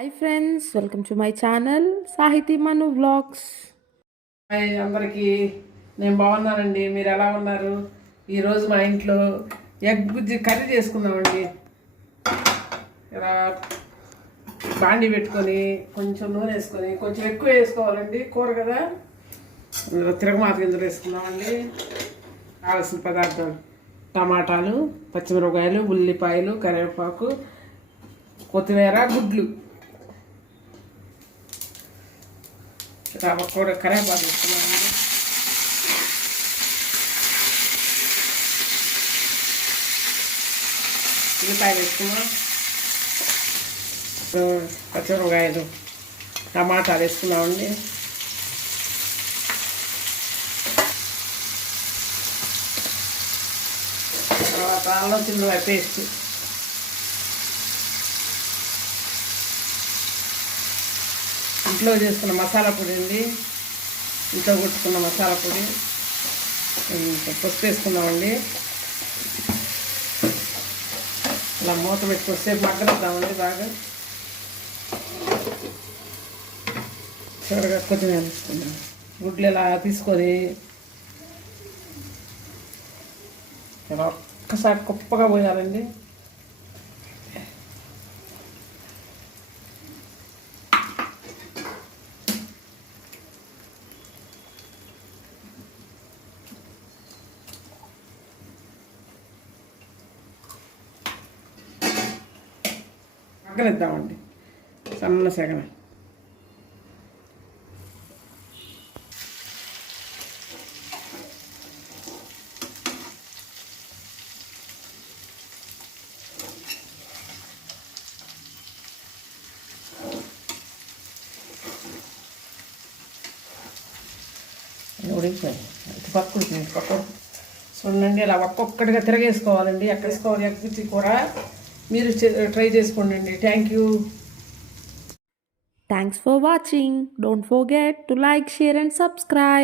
Hi friends, welcome to my channel సాహితీ మను vlogs. Hi అందరికీ, నేను బాగున్నానండి. మీరు ఎలా ఉన్నారు? ఈరోజు మా ఇంట్లో ఎగ్ బుజ్జి కర్రీ చేసుకుందామండి. ఇలా బాండి పెట్టుకొని కొంచెం నూనె వేసుకొని కొంచెం ఎక్కువ వేసుకోవాలండి, కూర కదా. తిరగమాత గింజలు వేసుకుందామండి. కావాల్సిన పదార్థాలు: టమాటాలు, పచ్చిమిరపకాయలు, ఉల్లిపాయలు, కరివేపాకు, కొత్తిమీర, గుడ్లు. కూడా కరివేపాకు వేసుకున్నామండి. ఉల్లిపాయలు వేసుకున్నాం, పచ్చిమిరపకాయలు, టమాటాలు వేసుకున్నామండి. తర్వాత అల్లం చిల్లిపాయ పేస్ట్, ఇంట్లో చేసుకున్న మసాలా పొడి అండి, ఇంట్లో కొట్టుకున్న మసాలా పొడి. పసుపు వేసుకుందామండి. ఇలా మూత పెట్టి కొద్దిసేపు మగ్గనిద్దామండి బాగా. చివరిగా కొద్దిగా వేసుకుందాం. గుడ్లు ఇలా తీసుకొని ఇలా ఒక్కసారి కుప్పగా పోయాలండి. మగ్గనిద్దామండి సన్న సెగన. ఉడికిపోయి పక్క చూడండి, ఇలా ఒక్కొక్కటిగా తిరగేసుకోవాలండి. ఎక్కడ వేసుకోవాలి ఎగ్గుచ్చి కూర. మీరు ట్రై చేసుకోండి. Thank you. Thanks for watching. Don't forget to like, share and subscribe.